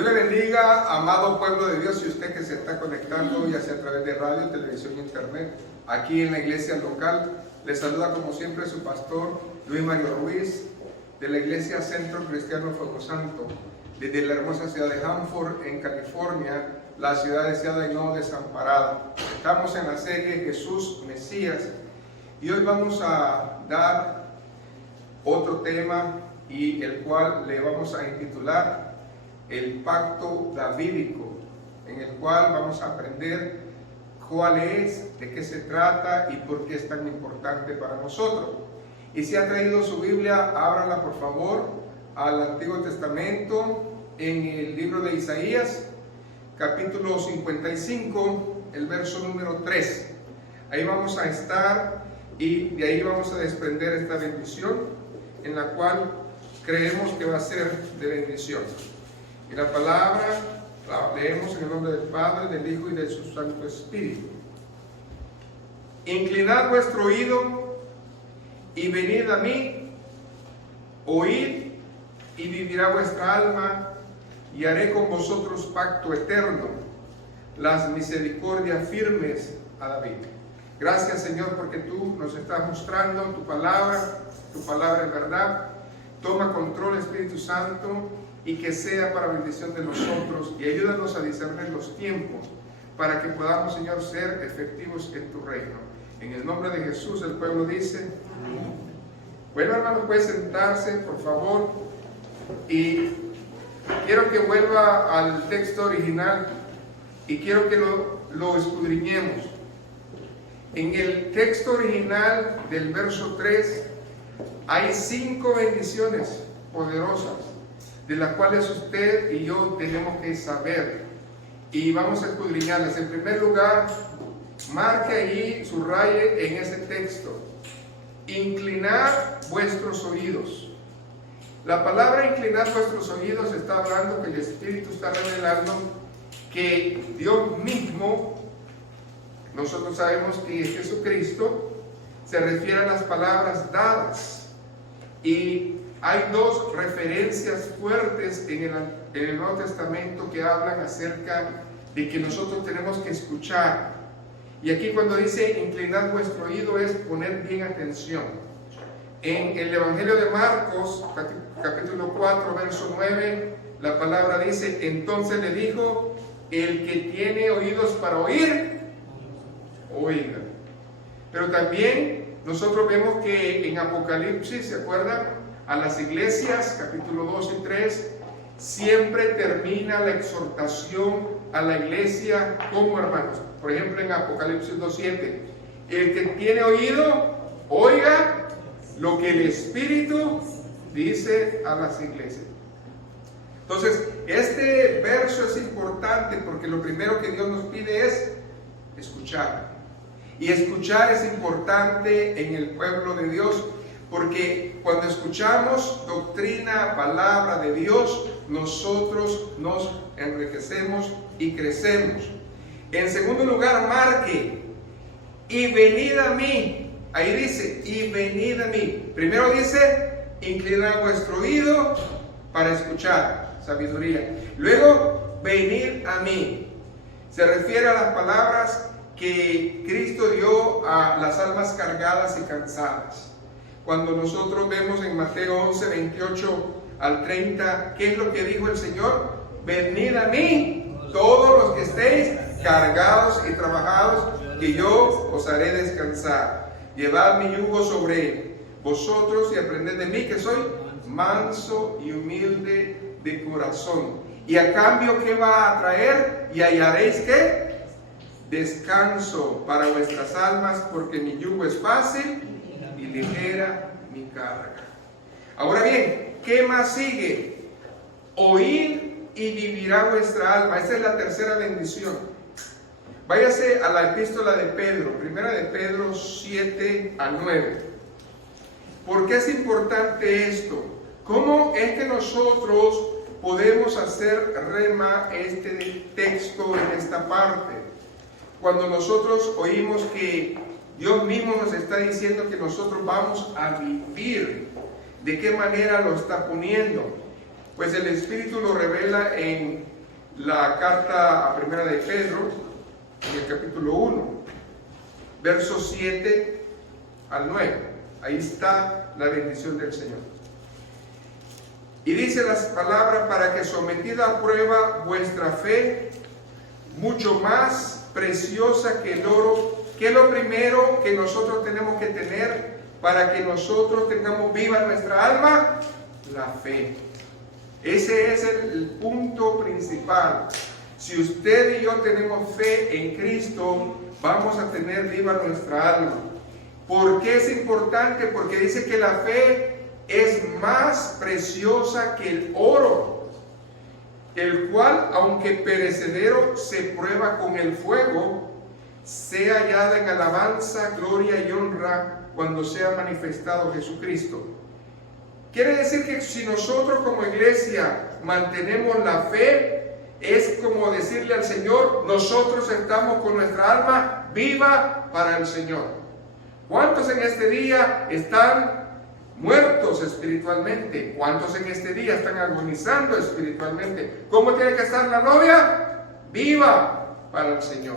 Dios le bendiga, amado pueblo de Dios, y usted que se está conectando, ya sea a través de radio, televisión, internet, aquí en la iglesia local. Le saluda como siempre su pastor Luis Mario Ruiz, de la iglesia Centro Cristiano Fuego Santo, desde la hermosa ciudad de Hanford, en California, la ciudad deseada y no desamparada. Estamos en la serie Jesús Mesías, y hoy vamos a dar otro tema, y el cual le vamos a intitular el pacto davídico, en el cual vamos a aprender cuál es, de qué se trata y por qué es tan importante para nosotros. Y si ha traído su Biblia, ábrala por favor al Antiguo Testamento, en el libro de Isaías, capítulo 55, el verso número 3. Ahí vamos a estar y de ahí vamos a desprender esta bendición, en la cual creemos que va a ser de bendición. Y la palabra la leemos en el nombre del Padre, del Hijo y de su Santo Espíritu. Inclinad vuestro oído y venid a mí, oíd y vivirá vuestra alma, y haré con vosotros pacto eterno, las misericordias firmes a David. Gracias, Señor, porque tú nos estás mostrando tu palabra es verdad. Toma control, Espíritu Santo, y que sea para bendición de nosotros, y ayúdanos a discernir los tiempos para que podamos, Señor, ser efectivos en tu reino. En el nombre de Jesús, el pueblo dice amén. Bueno, hermanos, puede sentarse, por favor, y quiero que vuelva al texto original y quiero que lo escudriñemos. En el texto original del verso 3 hay 5 bendiciones poderosas, de las cuales usted y yo tenemos que saber, y vamos a escudriñarlas. En primer lugar, marque allí, subraye en ese texto: inclinar vuestros oídos. La palabra inclinar vuestros oídos está hablando que el Espíritu está revelando que Dios mismo, nosotros sabemos que Jesucristo, se refiere a las palabras dadas, y hay 2 referencias fuertes en el Nuevo Testamento que hablan acerca de que nosotros tenemos que escuchar. Y aquí cuando dice inclinad vuestro oído es poner bien atención. En el Evangelio de Marcos, capítulo 4, verso 9, la palabra dice: entonces le dijo, el que tiene oídos para oír, oiga. Pero también nosotros vemos que en Apocalipsis, ¿se acuerdan? A las iglesias, capítulo 2 y 3, siempre termina la exhortación a la iglesia como hermanos. Por ejemplo, en Apocalipsis 2:7, el que tiene oído, oiga lo que el Espíritu dice a las iglesias. Entonces, este verso es importante porque lo primero que Dios nos pide es escuchar. Y escuchar es importante en el pueblo de Dios, porque cuando escuchamos doctrina, palabra de Dios, nosotros nos enriquecemos y crecemos. En segundo lugar, marque, y venid a mí. Ahí dice, y venid a mí. Primero dice, inclinad vuestro oído para escuchar, sabiduría. Luego, venid a mí. Se refiere a las palabras que Cristo dio a las almas cargadas y cansadas. Cuando nosotros vemos en Mateo 11, 28 al 30, ¿qué es lo que dijo el Señor? Venid a mí, todos los que estéis cargados y trabajados, que yo os haré descansar. Llevad mi yugo sobre vosotros y aprended de mí, que soy manso y humilde de corazón. Y a cambio, ¿qué va a traer? Y hallaréis, ¿qué? Descanso para vuestras almas, porque mi yugo es fácil y ligera mi carga. Ahora bien, ¿qué más sigue? Oíd y vivirá vuestra alma. Esta es la tercera bendición. Váyase a la epístola de Pedro, primera de Pedro 7 al 9. ¿Por qué es importante esto? ¿Cómo es que nosotros podemos hacer rema este texto en esta parte? Cuando nosotros oímos que Dios mismo nos está diciendo que nosotros vamos a vivir, ¿de qué manera lo está poniendo? Pues el Espíritu lo revela en la carta a primera de Pedro, en el capítulo 1, versos 7 al 9. Ahí está la bendición del Señor. Y dice las palabras: para que sometida a prueba vuestra fe, mucho más preciosa que el oro, que es lo primero que nosotros tenemos que tener para que nosotros tengamos viva nuestra alma, la fe. Ese es el punto principal. Si usted y yo tenemos fe en Cristo, vamos a tener viva nuestra alma. ¿Por qué es importante? Porque dice que la fe es más preciosa que el oro, el cual, aunque perecedero, se prueba con el fuego, sea hallada en alabanza, gloria y honra cuando sea manifestado Jesucristo. Quiere decir que si nosotros como iglesia mantenemos la fe, es como decirle al Señor: nosotros estamos con nuestra alma viva para el Señor. ¿Cuántos en este día están muertos espiritualmente? ¿Cuántos en este día están agonizando espiritualmente? ¿Cómo tiene que estar la novia? Viva para el Señor.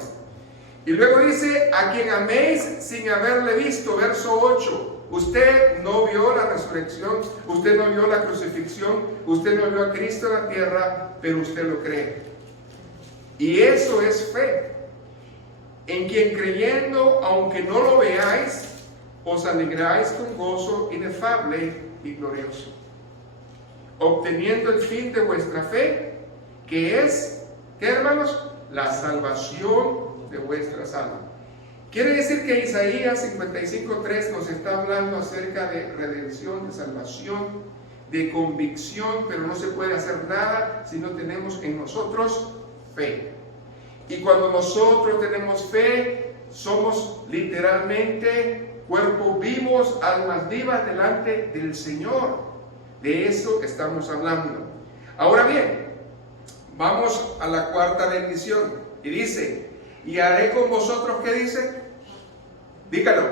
Y luego dice: a quien améis sin haberle visto, verso 8. Usted no vio la resurrección, usted no vio la crucifixión, usted no vio a Cristo en la tierra, pero usted lo cree. Y eso es fe. En quien creyendo, aunque no lo veáis, os alegráis con gozo inefable y glorioso, obteniendo el fin de vuestra fe, que es, ¿qué, hermanos? La salvación de vuestras almas. Quiere decir que Isaías 55:3 nos está hablando acerca de redención, de salvación, de convicción, pero no se puede hacer nada si no tenemos en nosotros fe. Y cuando nosotros tenemos fe, somos literalmente cuerpos vivos, almas vivas delante del Señor. De eso estamos hablando. Ahora bien, vamos a la cuarta bendición. Y dice: y haré con vosotros, ¿qué dice? Dígalo.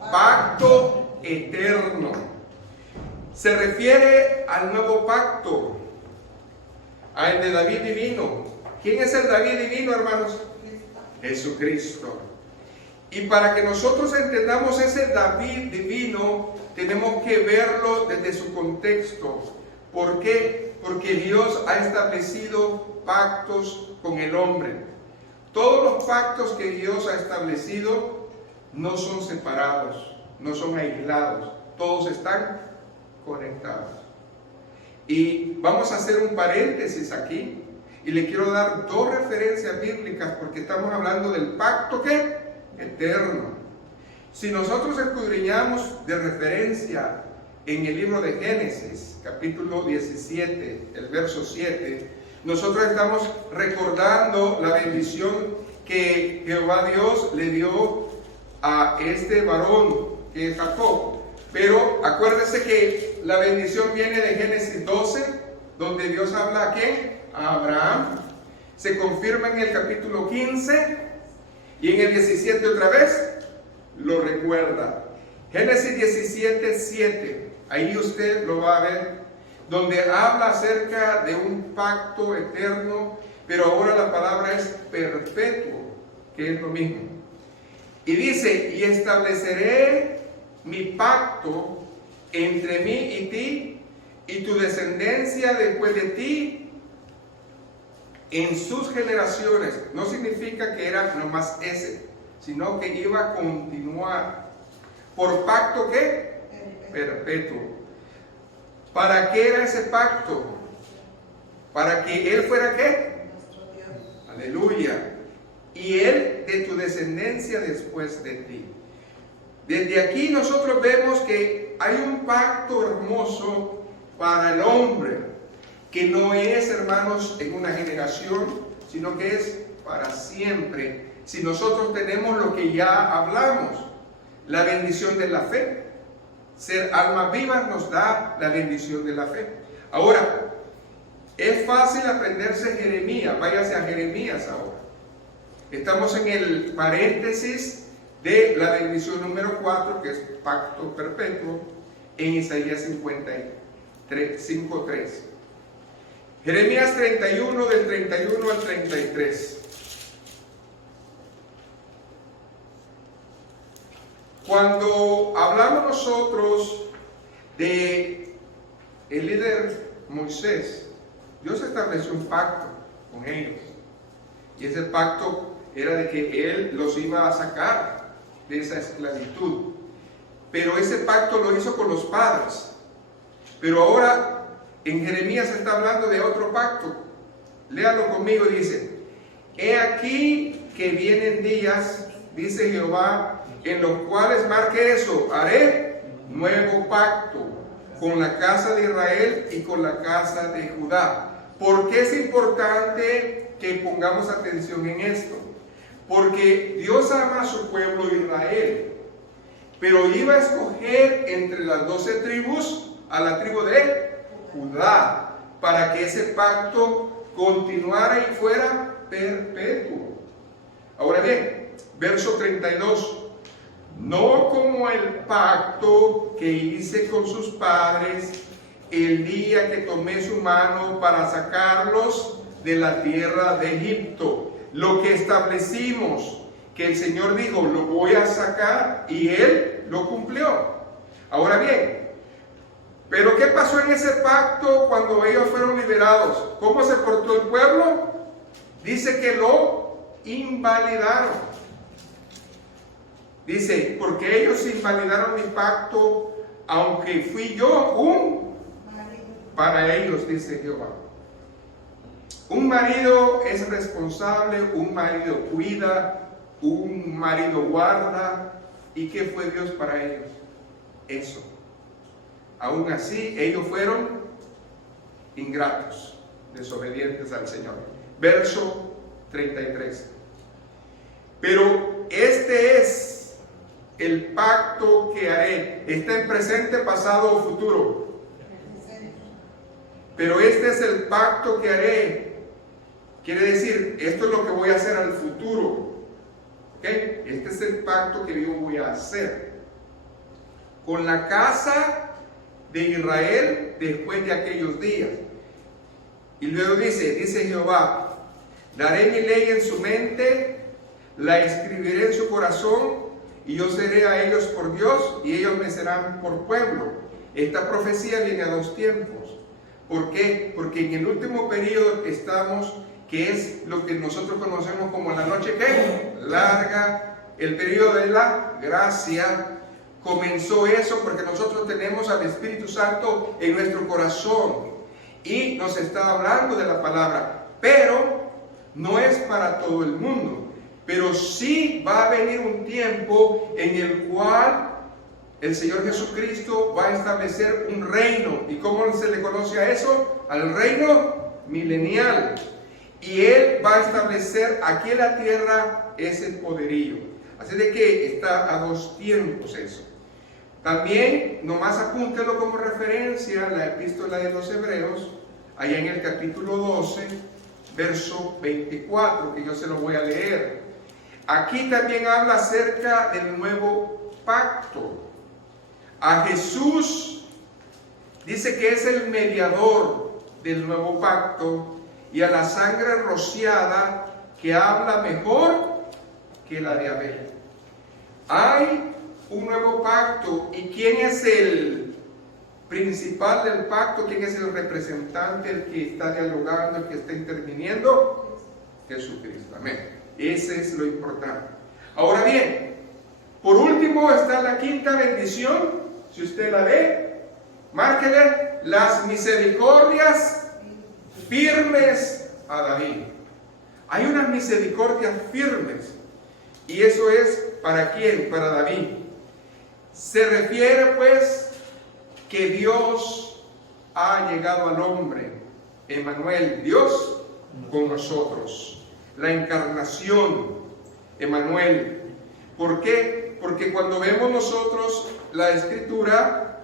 Pacto eterno. Se refiere al nuevo pacto, al de David divino. ¿Quién es el David divino, hermanos? Jesucristo. Y para que nosotros entendamos ese David divino, tenemos que verlo desde su contexto. ¿Por qué? Porque Dios ha establecido pactos con el hombre. Todos los pactos que Dios ha establecido no son separados, no son aislados, todos están conectados. Y vamos a hacer un paréntesis aquí, y le quiero dar dos referencias bíblicas, porque estamos hablando del pacto, ¿qué? Eterno. Si nosotros escudriñamos de referencia en el libro de Génesis, capítulo 17, el verso 7, nosotros estamos recordando la bendición que Jehová Dios le dio a este varón, que es Jacob. Pero acuérdese que la bendición viene de Génesis 12, donde Dios habla ¿a quién? A Abraham. Se confirma en el capítulo 15 y en el 17 otra vez lo recuerda. Génesis 17, 7, ahí usted lo va a ver, donde habla acerca de un pacto eterno, pero ahora la palabra es perpetuo, que es lo mismo. Y dice: y estableceré mi pacto entre mí y ti, y tu descendencia después de ti, en sus generaciones. No significa que era nomás ese, sino que iba a continuar. ¿Por pacto qué? Perpetuo. ¿Para qué era ese pacto? Para que Él fuera ¿qué? Nuestro Dios. Aleluya. Y Él de tu descendencia después de ti. Desde aquí nosotros vemos que hay un pacto hermoso para el hombre, que no es, hermanos, en una generación, sino que es para siempre. Si nosotros tenemos lo que ya hablamos, la bendición de la fe. Ser almas vivas nos da la bendición de la fe. Ahora, es fácil aprenderse Jeremías. Váyase a Jeremías ahora. Estamos en el paréntesis de la bendición número 4, que es pacto perpetuo, en Isaías 5:3. Jeremías 31, del 31 al 33. Cuando hablamos nosotros de el líder Moisés, Dios estableció un pacto con ellos. Y ese pacto era de que Él los iba a sacar de esa esclavitud. Pero ese pacto lo hizo con los padres. Pero ahora en Jeremías se está hablando de otro pacto. Léalo conmigo, dice: he aquí que vienen días, dice Jehová, en los cuales, marque eso, haré nuevo pacto con la casa de Israel y con la casa de Judá. ¿Por qué es importante que pongamos atención en esto? Porque Dios ama a su pueblo Israel, pero iba a escoger entre las 12 tribus a la tribu de Judá, para que ese pacto continuara y fuera perpetuo. Ahora bien, verso 32. No como el pacto que hice con sus padres el día que tomé su mano para sacarlos de la tierra de Egipto. Lo que establecimos, que el Señor dijo, lo voy a sacar, y Él lo cumplió. Ahora bien, ¿pero qué pasó en ese pacto cuando ellos fueron liberados? ¿Cómo se portó el pueblo? Dice que lo invalidaron. Dice, porque ellos invalidaron mi pacto, aunque fui yo un para ellos, dice Jehová. Un marido es responsable, un marido cuida, un marido guarda. ¿Y qué fue Dios para ellos? Eso. Aún así, ellos fueron ingratos, desobedientes al Señor. Verso 33. Pero este es el pacto que haré. Está en presente, pasado o futuro. Pero este es el pacto que haré. Quiere decir, esto es lo que voy a hacer al futuro. ¿Okay? Este es el pacto que yo voy a hacer con la casa de Israel después de aquellos días. Y luego dice Jehová: daré mi ley en su mente, la escribiré en su corazón, y yo seré a ellos por Dios, y ellos me serán por pueblo. Esta profecía viene a dos tiempos. ¿Por qué? Porque en el último periodo estamos, que es lo que nosotros conocemos como la noche ¿qué? Larga, el periodo de la gracia. Comenzó eso porque nosotros tenemos al Espíritu Santo en nuestro corazón y nos está hablando de la palabra, pero no es para todo el mundo. Pero sí va a venir un tiempo en el cual el Señor Jesucristo va a establecer un reino. ¿Y cómo se le conoce a eso? Al reino milenial. Y Él va a establecer aquí en la tierra ese poderío. Así de que está a dos tiempos eso. También, nomás apúntelo como referencia, la epístola de los Hebreos, allá en el capítulo 12, verso 24, que yo se lo voy a leer. Aquí también habla acerca del nuevo pacto. A Jesús dice que es el mediador del nuevo pacto, y a la sangre rociada, que habla mejor que la de Abel. Hay un nuevo pacto, y ¿quién es el principal del pacto? ¿Quién es el representante, el que está dialogando, el que está interviniendo? Jesucristo. Amén. Ese es lo importante. Ahora bien, por último está la quinta bendición. Si usted la ve, márquele: las misericordias firmes a David. Hay unas misericordias firmes, y eso es ¿para quién? Para David. Se refiere pues que Dios ha llegado al hombre, Emmanuel, Dios con nosotros. La encarnación, Emmanuel. ¿Por qué? Porque cuando vemos nosotros la Escritura,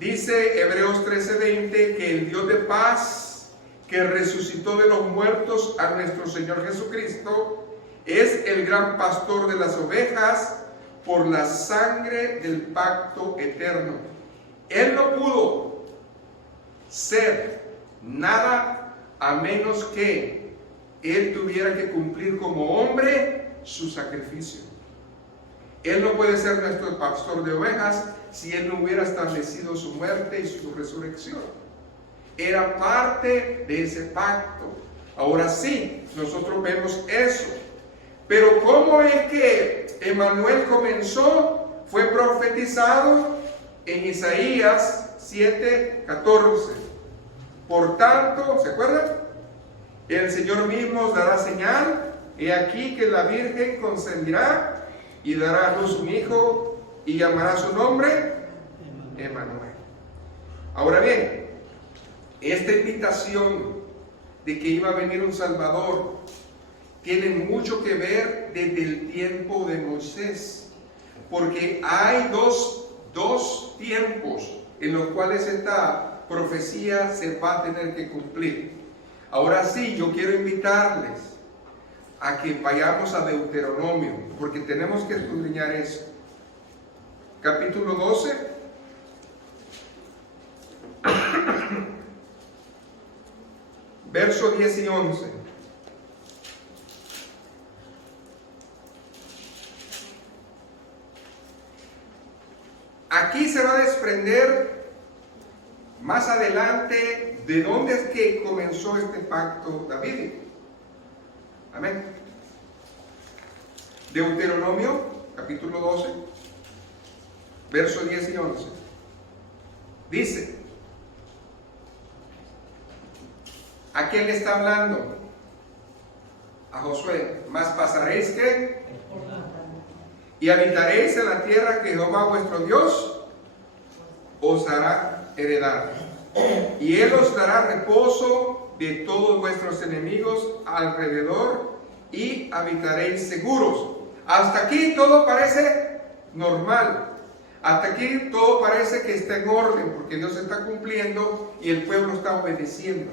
dice Hebreos 13:20, que el Dios de paz, que resucitó de los muertos a nuestro Señor Jesucristo, es el gran pastor de las ovejas por la sangre del pacto eterno. Él no pudo ser nada a menos que Él tuviera que cumplir como hombre su sacrificio. Él no puede ser nuestro pastor de ovejas si Él no hubiera establecido su muerte y su resurrección. Era parte de ese pacto. Ahora sí, nosotros vemos eso. Pero ¿cómo es que Emmanuel comenzó? Fue profetizado en Isaías 7:14. Por tanto, ¿se acuerdan? El Señor mismo os dará señal. He aquí que la Virgen concebirá y dará a luz un hijo y llamará su nombre Emmanuel. Ahora bien, esta invitación de que iba a venir un Salvador tiene mucho que ver desde el tiempo de Moisés, porque hay dos tiempos en los cuales esta profecía se va a tener que cumplir. Ahora sí, yo quiero invitarles a que vayamos a Deuteronomio, porque tenemos que escudriñar eso. Capítulo 12. Verso 10 y 11. Aquí se va a desprender más adelante de dónde es que comenzó este pacto davídico. Amén. Deuteronomio, capítulo 12, verso 10 y 11. Dice, ¿a quién le está hablando? A Josué. Mas pasaréis ¿qué? Y habitaréis en la tierra que Jehová vuestro Dios os hará heredar. Y Él os dará reposo de todos vuestros enemigos alrededor y habitaréis seguros. Hasta aquí todo parece normal. Hasta aquí todo parece que está en orden, porque Dios está cumpliendo y el pueblo está obedeciendo.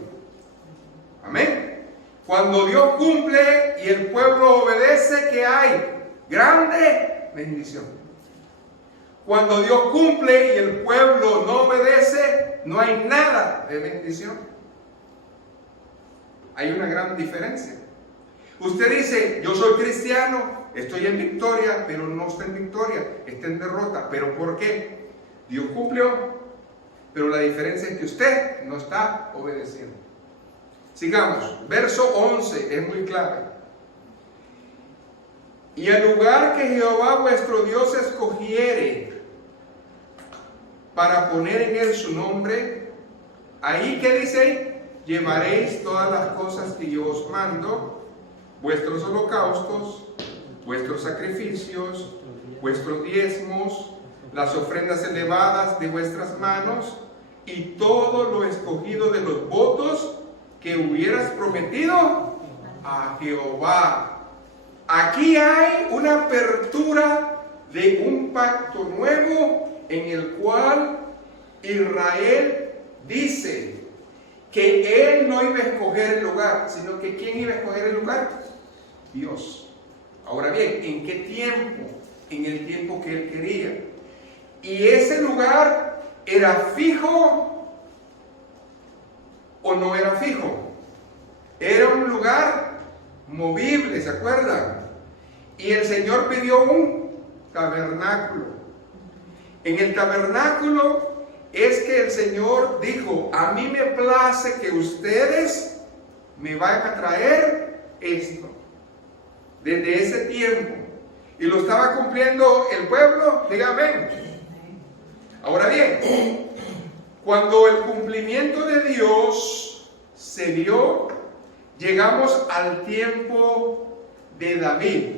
Amén. Cuando Dios cumple y el pueblo obedece, ¿qué hay? Grande bendición. Cuando Dios cumple y el pueblo no obedece, no hay nada de bendición. Hay una gran diferencia. Usted dice, yo soy cristiano, estoy en victoria, pero no está en victoria, está en derrota. ¿Pero por qué? Dios cumplió, pero la diferencia es que usted no está obedeciendo. Sigamos, verso 11, es muy claro. Y el lugar que Jehová vuestro Dios escogiere para poner en él su nombre, ahí que dice, llevaréis todas las cosas que yo os mando, vuestros holocaustos, vuestros sacrificios, vuestros diezmos, las ofrendas elevadas de vuestras manos, y todo lo escogido de los votos que hubieras prometido a Jehová. Aquí hay una apertura de un pacto nuevo en el cual Israel dice que él no iba a escoger el lugar, sino que ¿quién iba a escoger el lugar? Dios. Ahora bien, ¿en qué tiempo? En el tiempo que él quería. Y ese lugar era fijo o no era fijo. Era un lugar movible, ¿se acuerdan? Y el Señor pidió un tabernáculo. En el tabernáculo es que el Señor dijo, a mí me place que ustedes me vayan a traer esto. Desde ese tiempo. Y lo estaba cumpliendo el pueblo, dígame. Ahora bien, cuando el cumplimiento de Dios se dio, llegamos al tiempo de David.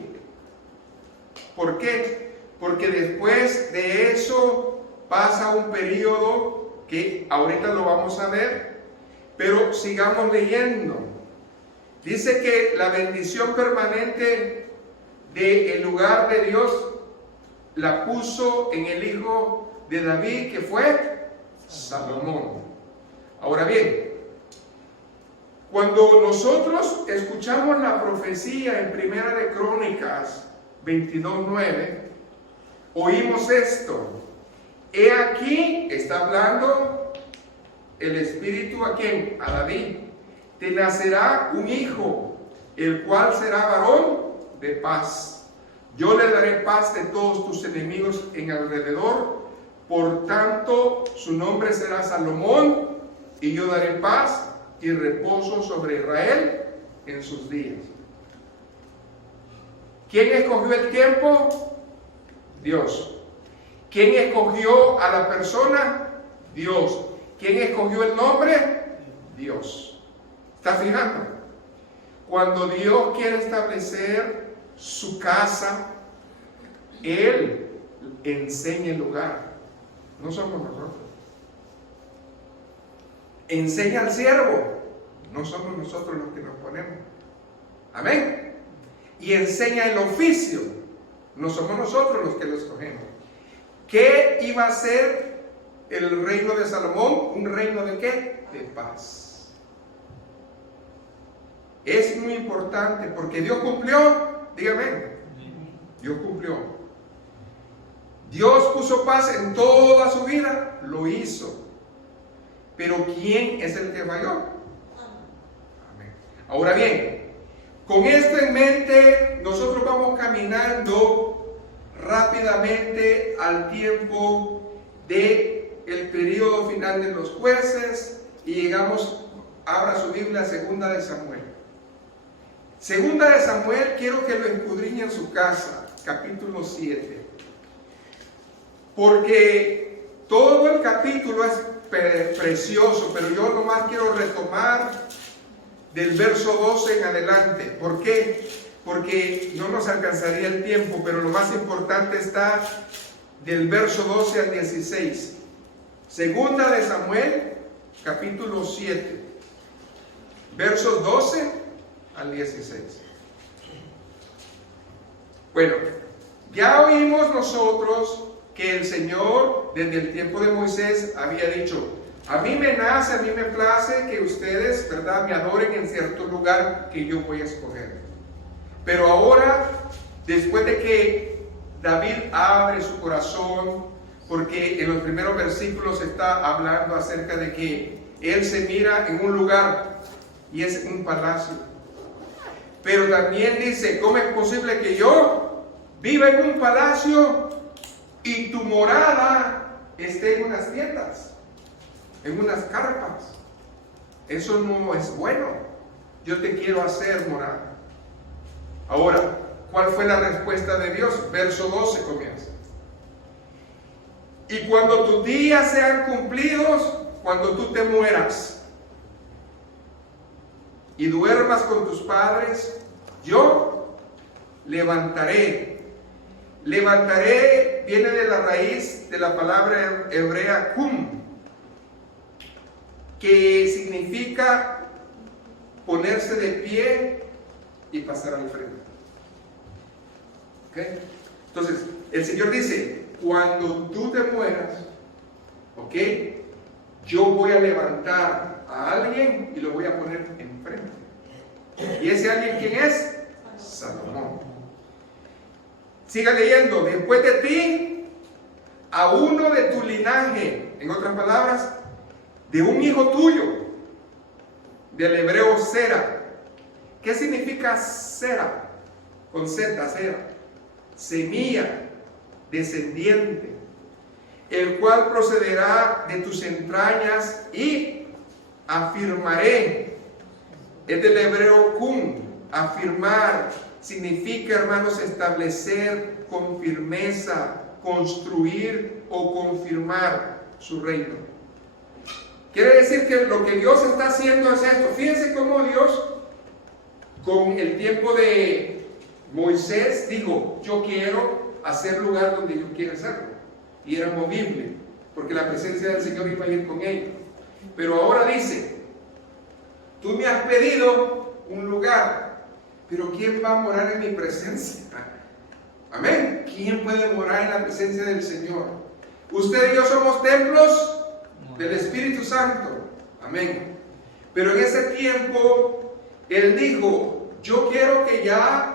¿Por qué? Porque después de eso pasa un periodo que ahorita lo vamos a ver, pero sigamos leyendo. Dice que la bendición permanente del lugar de Dios la puso en el hijo de David, que fue Salomón. Ahora bien, cuando nosotros escuchamos la profecía en Primera de Crónicas 22:9, oímos esto. He aquí, está hablando el Espíritu ¿a quién? A David. te nacerá un hijo, el cual será varón de paz. Yo le daré paz de todos tus enemigos en alrededor. Por tanto, su nombre será Salomón, y yo daré paz y reposo sobre Israel en sus días. ¿Quién escogió el tiempo? Dios. ¿Quién escogió a la persona? Dios. ¿Quién escogió el nombre? Dios. ¿Está fijando? Cuando Dios quiere establecer su casa, Él enseña el lugar. No somos nosotros. Enseña al siervo. No somos nosotros los que nos ponemos. Amén. Y enseña el oficio. No somos nosotros los que lo escogemos. ¿Qué iba a ser el reino de Salomón? ¿Un reino de qué? De paz. Es muy importante porque Dios cumplió. Dígame. Dios cumplió. Dios puso paz en toda su vida. Lo hizo. Pero ¿quién es el que falló? Amén. Ahora bien, con esto en mente, nosotros vamos caminando rápidamente al tiempo del periodo final de los jueces y llegamos, abra su Biblia, a Segunda de Samuel. Segunda de Samuel, quiero que lo escudriñe en su casa, capítulo 7. Porque todo el capítulo es precioso, pero yo nomás quiero retomar del verso 12 en adelante. ¿Por qué? Porque no nos alcanzaría el tiempo, pero lo más importante está del verso 12 al 16. Segunda de Samuel, capítulo 7, versos 12 al 16. Bueno, ya oímos nosotros que el Señor, desde el tiempo de Moisés, había dicho: a mí me nace, a mí me place que ustedes, ¿verdad?, me adoren en cierto lugar que yo voy a escoger. Pero ahora, después de que David abre su corazón, porque en los primeros versículos está hablando acerca de que él se mira en un lugar y es un palacio. Pero también dice: ¿cómo es posible que yo viva en un palacio y tu morada esté en unas tiendas, en unas carpas? Eso no es bueno. Yo te quiero hacer morada. Ahora, ¿cuál fue la respuesta de Dios? Verso 12 comienza: y cuando tus días sean cumplidos, cuando tú te mueras y duermas con tus padres, yo levantaré. Levantaré viene de la raíz de la palabra hebrea kum, que significa ponerse de pie y pasar al frente. ¿Okay? Entonces, el Señor dice: cuando tú te mueras, ¿ok?, yo voy a levantar a alguien y lo voy a poner enfrente. ¿Y ese alguien quién es? Salomón. Siga leyendo: después de ti, a uno de tu linaje, en otras palabras, de un hijo tuyo, del hebreo Sera. ¿Qué significa Sera? Con Z, Sera. Semilla, descendiente, el cual procederá de tus entrañas y afirmaré. Es del hebreo kun, afirmar. Significa, hermanos, establecer con firmeza, construir o confirmar su reino. Quiere decir que lo que Dios está haciendo es esto. Fíjense cómo Dios, con el tiempo de Moisés, dijo: yo quiero hacer lugar donde yo quiera hacerlo. Y era movible, porque la presencia del Señor iba a ir con ellos. Pero ahora dice: tú me has pedido un lugar, pero ¿quién va a morar en mi presencia? Amén. ¿Quién puede morar en la presencia del Señor? Usted y yo somos templos del Espíritu Santo. Amén. Pero en ese tiempo Él dijo: yo quiero que ya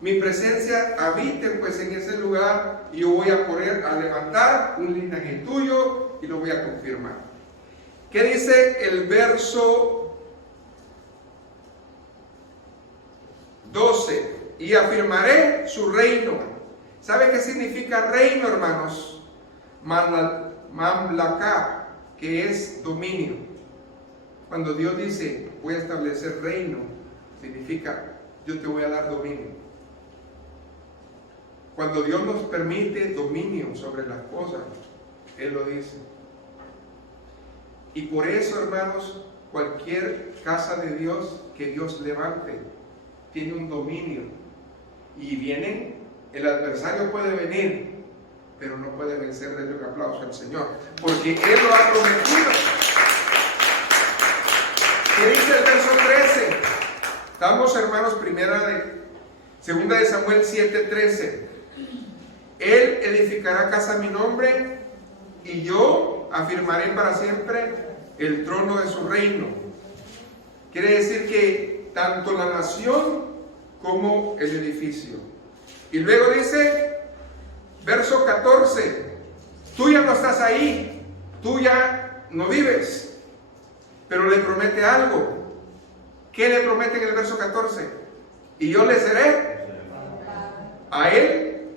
mi presencia habite pues en ese lugar, y yo voy a poner a levantar un linaje tuyo y lo voy a confirmar. ¿Qué dice el verso 12. Y afirmaré su reino. ¿Sabe qué significa reino, hermanos? Mamlaka, que es dominio. Cuando Dios dice, voy a establecer reino, significa, yo te voy a dar dominio. Cuando Dios nos permite dominio sobre las cosas, Él lo dice. Y por eso, hermanos, cualquier casa de Dios que Dios levante, tiene un dominio. Y vienen, el adversario puede venir, pero no puede vencer. Denle un aplauso al Señor, porque Él lo ha prometido. ¿Qué dice el verso 13? Estamos, hermanos, segunda de Samuel 7:13. Él edificará casa a mi nombre, y yo afirmaré para siempre el trono de su reino. Quiere decir que tanto la nación como el edificio. Y luego dice, verso 14, tú ya no estás ahí, tú ya no vives, pero le promete algo. ¿Qué le promete en el verso 14? Y yo le seré a él.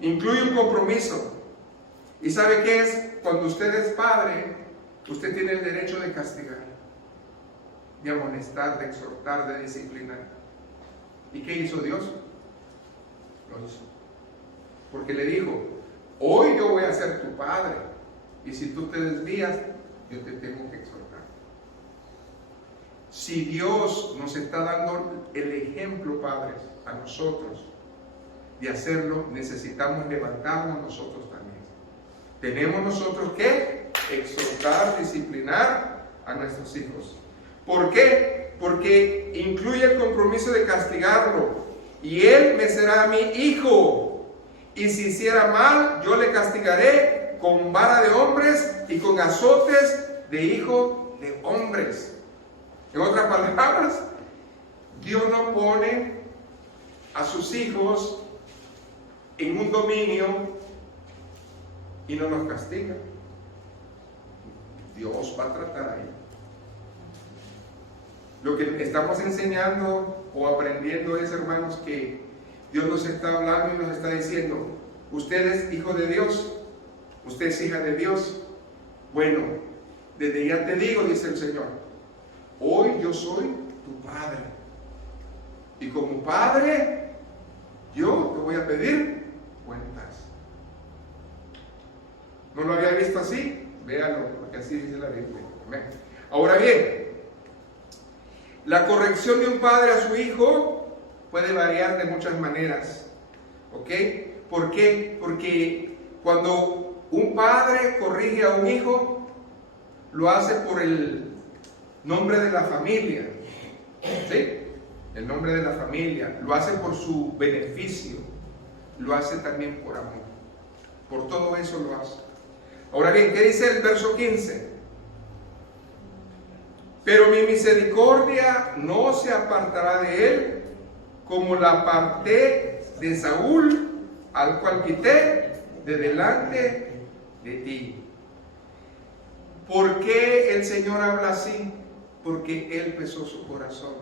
Incluye un compromiso. ¿Y sabe qué es? Cuando usted es padre, usted tiene el derecho de castigar, de amonestar, de exhortar, de disciplinar. ¿Y qué hizo Dios? Lo hizo. Porque le dijo, hoy yo voy a ser tu padre, y si tú te desvías, yo te tengo que exhortar. Si Dios nos está dando el ejemplo, padres, a nosotros, de hacerlo, necesitamos levantarnos nosotros también. Tenemos nosotros que exhortar, disciplinar a nuestros hijos. ¿Por qué? Porque incluye el compromiso de castigarlo. Y él me será mi hijo. Y si hiciera mal, yo le castigaré con vara de hombres y con azotes de hijo de hombres. En otras palabras, Dios no pone a sus hijos en un dominio y no nos castiga. Dios va a tratar ahí. Lo que estamos enseñando o aprendiendo es, hermanos, que Dios nos está hablando y nos está diciendo, usted es hijo de Dios, usted es hija de Dios. Bueno, desde ya te digo, dice el Señor, hoy yo soy tu padre. Y como padre, yo te voy a pedir cuentas. ¿No lo había visto así? Véalo, porque así dice la Biblia. Amén. Ahora bien, la corrección de un padre a su hijo puede variar de muchas maneras. ¿Ok? ¿Por qué? Porque cuando un padre corrige a un hijo, lo hace por el nombre de la familia. ¿Sí? El nombre de la familia. Lo hace por su beneficio. Lo hace también por amor. Por todo eso lo hace. Ahora bien, ¿qué dice el verso 15? Pero mi misericordia no se apartará de él, como la aparté de Saúl, al cual quité de delante de ti. ¿Por qué el Señor habla así? Porque Él pesó su corazón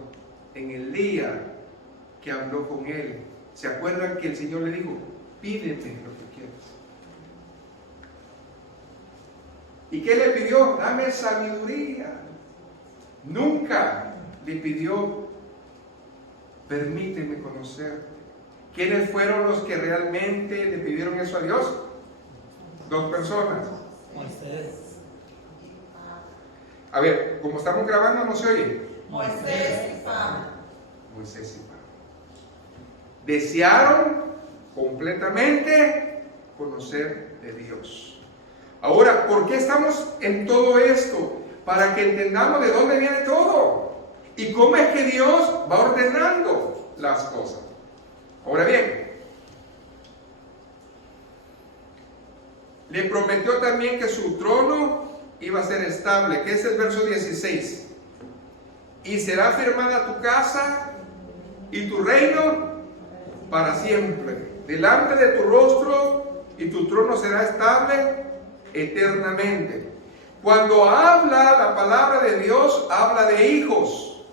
en el día que habló con Él. ¿Se acuerdan que el Señor le dijo, pídeme lo que quieras? ¿Y qué le pidió? Dame sabiduría. Nunca le pidió, permíteme conocerte. ¿Quiénes fueron los que realmente le pidieron eso a Dios? Dos personas. Moisés. A ver, como estamos grabando, ¿no se oye? Moisés y Pablo. Moisés y Pablo. Desearon completamente conocer de Dios. Ahora, ¿por qué estamos en todo esto? Para que entendamos de dónde viene todo y cómo es que Dios va ordenando las cosas. Ahora bien, le prometió también que su trono iba a ser estable, que es el verso 16. Y será firmada tu casa y tu reino para siempre. Delante de tu rostro y tu trono será estable eternamente. Cuando habla la palabra de Dios, habla de hijos.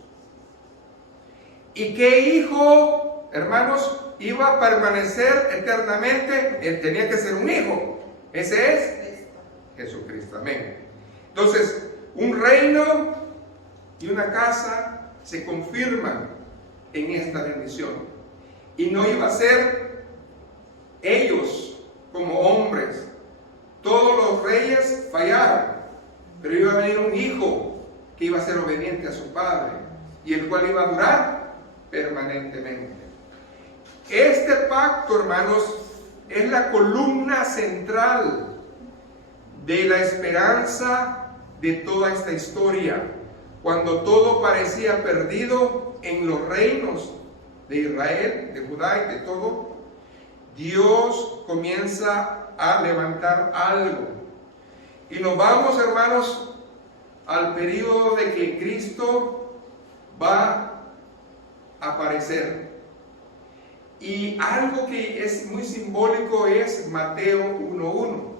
¿Y qué hijo, hermanos, iba a permanecer eternamente? Él tenía que ser un hijo. Ese es Jesucristo. Amén. Entonces, un reino y una casa se confirman en esta bendición. Y no iba a ser ellos como hombres. Todos los reyes fallaron, pero iba a venir un hijo que iba a ser obediente a su padre y el cual iba a durar permanentemente. Este pacto, hermanos, es la columna central de la esperanza de toda esta historia. Cuando todo parecía perdido en los reinos de Israel, de Judá y de todo, Dios comienza a levantar algo. Y nos vamos, hermanos, al periodo de que Cristo va a aparecer. Y algo que es muy simbólico es Mateo 1:1.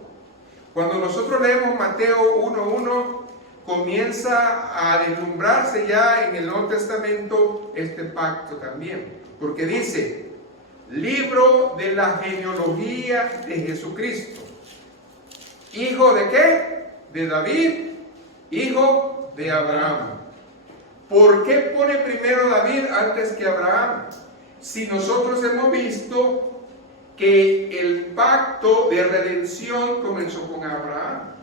Cuando nosotros leemos Mateo 1:1, comienza a deslumbrarse ya en el Nuevo Testamento este pacto también. Porque dice, libro de la genealogía de Jesucristo. ¿Hijo de qué? De David, hijo de Abraham. ¿Por qué pone primero David antes que Abraham? Si nosotros hemos visto que el pacto de redención comenzó con Abraham.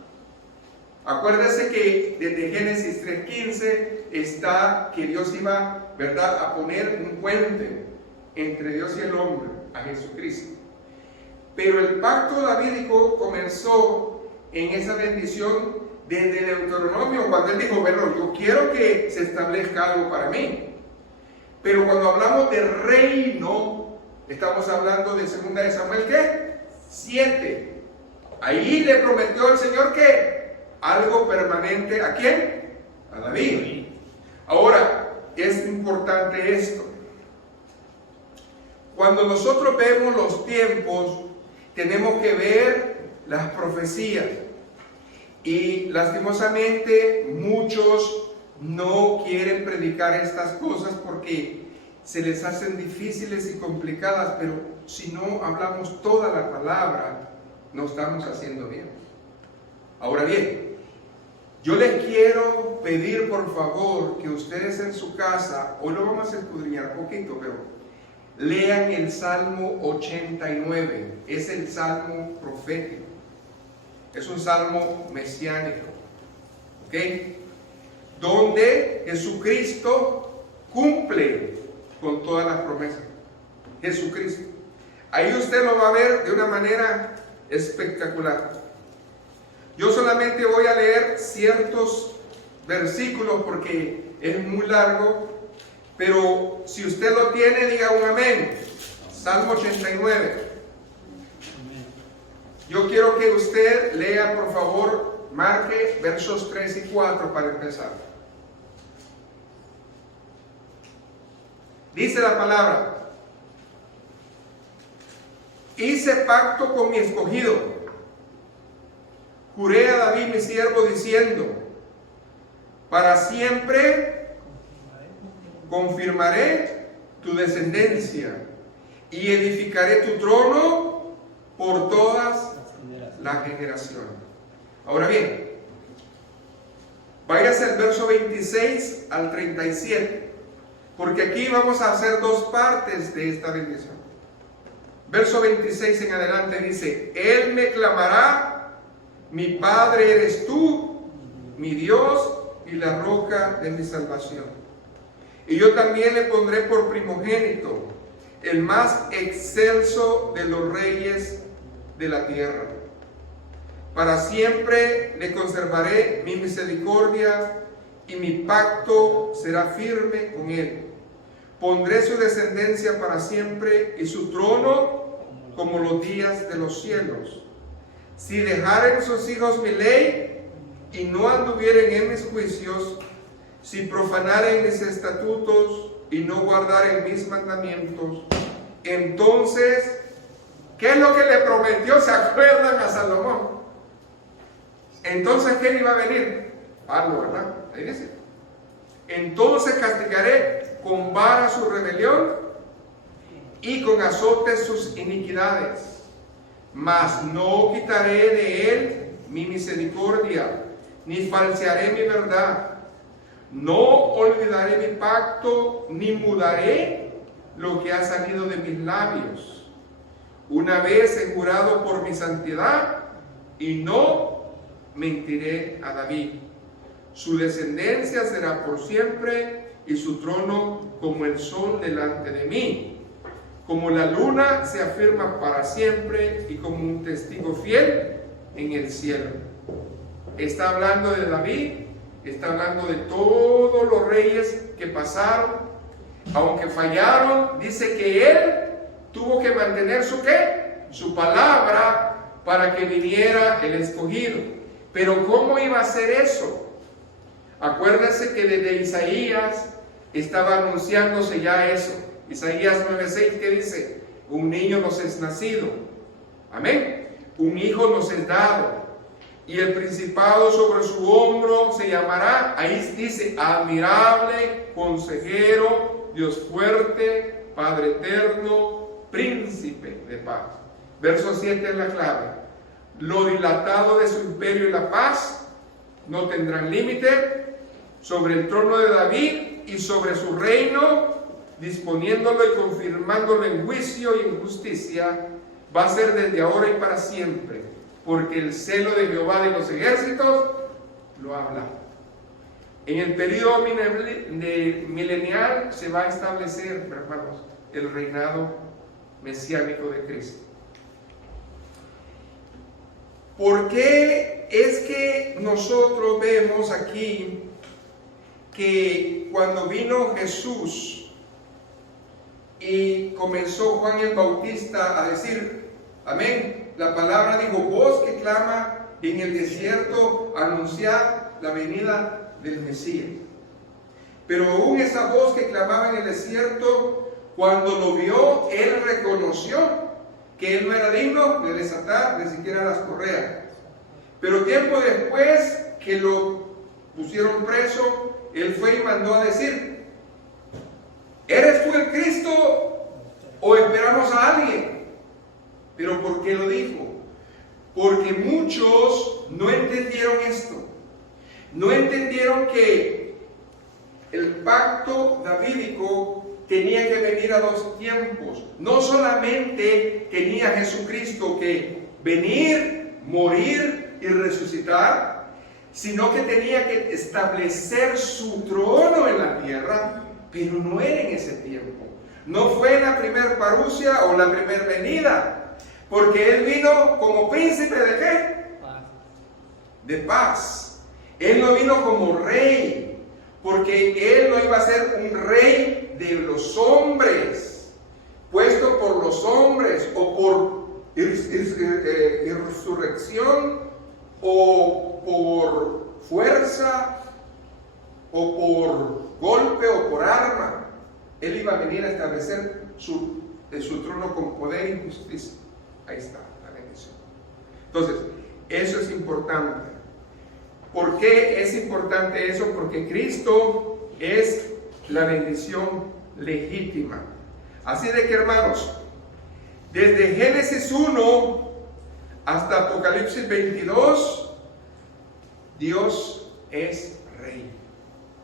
Acuérdese que desde Génesis 3:15 está que Dios iba, ¿verdad?, a poner un puente entre Dios y el hombre, a Jesucristo. Pero el pacto davídico comenzó en esa bendición desde Deuteronomio, cuando él dijo, bueno, yo quiero que se establezca algo para mí. Pero cuando hablamos de reino, estamos hablando de 2 de Samuel, ¿qué? 7. Ahí le prometió el Señor que algo permanente, ¿a quién? A David. Ahora, es importante esto. Cuando nosotros vemos los tiempos, tenemos que ver las profecías. Y lastimosamente muchos no quieren predicar estas cosas porque se les hacen difíciles y complicadas, pero si no hablamos toda la palabra, no estamos haciendo bien. Ahora bien, yo les quiero pedir por favor que ustedes en su casa, hoy lo vamos a escudriñar poquito, pero lean el Salmo 89, es el Salmo profético, es un Salmo mesiánico, ¿ok? Donde Jesucristo cumple con todas las promesas. Jesucristo. Ahí usted lo va a ver de una manera espectacular. Yo solamente voy a leer ciertos versículos porque es muy largo, pero si usted lo tiene, diga un amén. Salmo 89. Yo quiero que usted lea, por favor, marque versos 3 y 4 para empezar. Dice la palabra: hice pacto con mi escogido, juré a David mi siervo diciendo, para siempre confirmaré tu descendencia y edificaré tu trono por todas las generaciones. Ahora bien, váyase al verso 26 al 37, porque aquí vamos a hacer dos partes de esta bendición. Verso 26 en adelante dice: Él me clamará, mi Padre eres tú, mi Dios y la roca de mi salvación. Y yo también le pondré por primogénito, el más excelso de los reyes de la tierra. Para siempre le conservaré mi misericordia y mi pacto será firme con él. Pondré su descendencia para siempre y su trono como los días de los cielos. Si dejaren sus hijos mi ley y no anduvieren en mis juicios, si profanaren mis estatutos y no guardaren mis mandamientos, entonces, ¿qué es lo que le prometió? ¿Se acuerdan a Salomón? Entonces, ¿quién iba a venir? Pablo, ¿verdad? Ahí dice: entonces castigaré con vara su rebelión y con azotes sus iniquidades. Mas no quitaré de él mi misericordia, ni falsearé mi verdad. No olvidaré mi pacto, ni mudaré lo que ha salido de mis labios. Una vez he jurado por mi santidad, y no mentiré a David. Su descendencia será por siempre, y su trono como el sol delante de mí. Como la luna se afirma para siempre, y como un testigo fiel en el cielo. Está hablando de David, está hablando de todos los reyes que pasaron, aunque fallaron. Dice que él tuvo que mantener su ¿qué? Su palabra para que viniera el escogido. Pero ¿cómo iba a hacer eso? Acuérdense que desde Isaías estaba anunciándose ya eso. Isaías 9:6, que dice: un niño nos es nacido, amén, un hijo nos es dado, y el principado sobre su hombro se llamará, ahí dice, admirable, consejero, Dios fuerte, Padre eterno, príncipe de paz. Verso 7 es la clave. Lo dilatado de su imperio y la paz no tendrán límite sobre el trono de David y sobre su reino, disponiéndolo y confirmándolo en juicio y en justicia. Va a ser desde ahora y para siempre, porque el celo de Jehová de los ejércitos lo habla. En el periodo milenial se va a establecer, hermanos, el reinado mesiánico de Cristo. ¿Por qué es que nosotros vemos aquí que cuando vino Jesús y comenzó Juan el Bautista a decir, amén, la palabra dijo, voz que clama en el desierto, anunciad la venida del Mesías? Pero aún esa voz que clamaba en el desierto, cuando lo vio, él reconoció que él no era digno de desatar ni siquiera las correas. Pero tiempo después que lo pusieron preso, él fue y mandó a decir, ¿eres tú el Cristo o esperamos a alguien? ¿Pero por qué lo dijo? Porque muchos no entendieron esto. No entendieron que el pacto davídico tenía que venir a dos tiempos. No solamente tenía Jesucristo que venir, morir y resucitar, sino que tenía que establecer su trono en la tierra, pero no era en ese tiempo. No fue en la primer parusia o la primer venida, porque Él vino como príncipe ¿de qué? De paz. Él no vino como rey, porque Él no iba a ser un rey de los hombres, puesto por los hombres, o por insurrección, o por fuerza, o por golpe, o por arma. Él iba a venir a establecer su trono con poder y justicia. Ahí está la bendición. Entonces, eso es importante. ¿Por qué es importante eso? Porque Cristo es la bendición legítima. Así de que, hermanos, desde Génesis 1 hasta Apocalipsis 22, Dios es rey.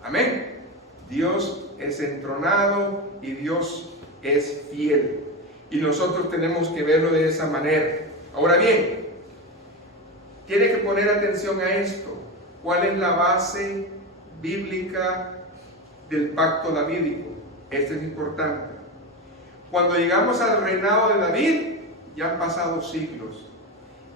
Amén. Dios es entronado y Dios es fiel. Y nosotros tenemos que verlo de esa manera. Ahora bien, tiene que poner atención a esto. ¿Cuál es la base bíblica del pacto davídico? Esto es importante. Cuando llegamos al reinado de David, ya han pasado siglos.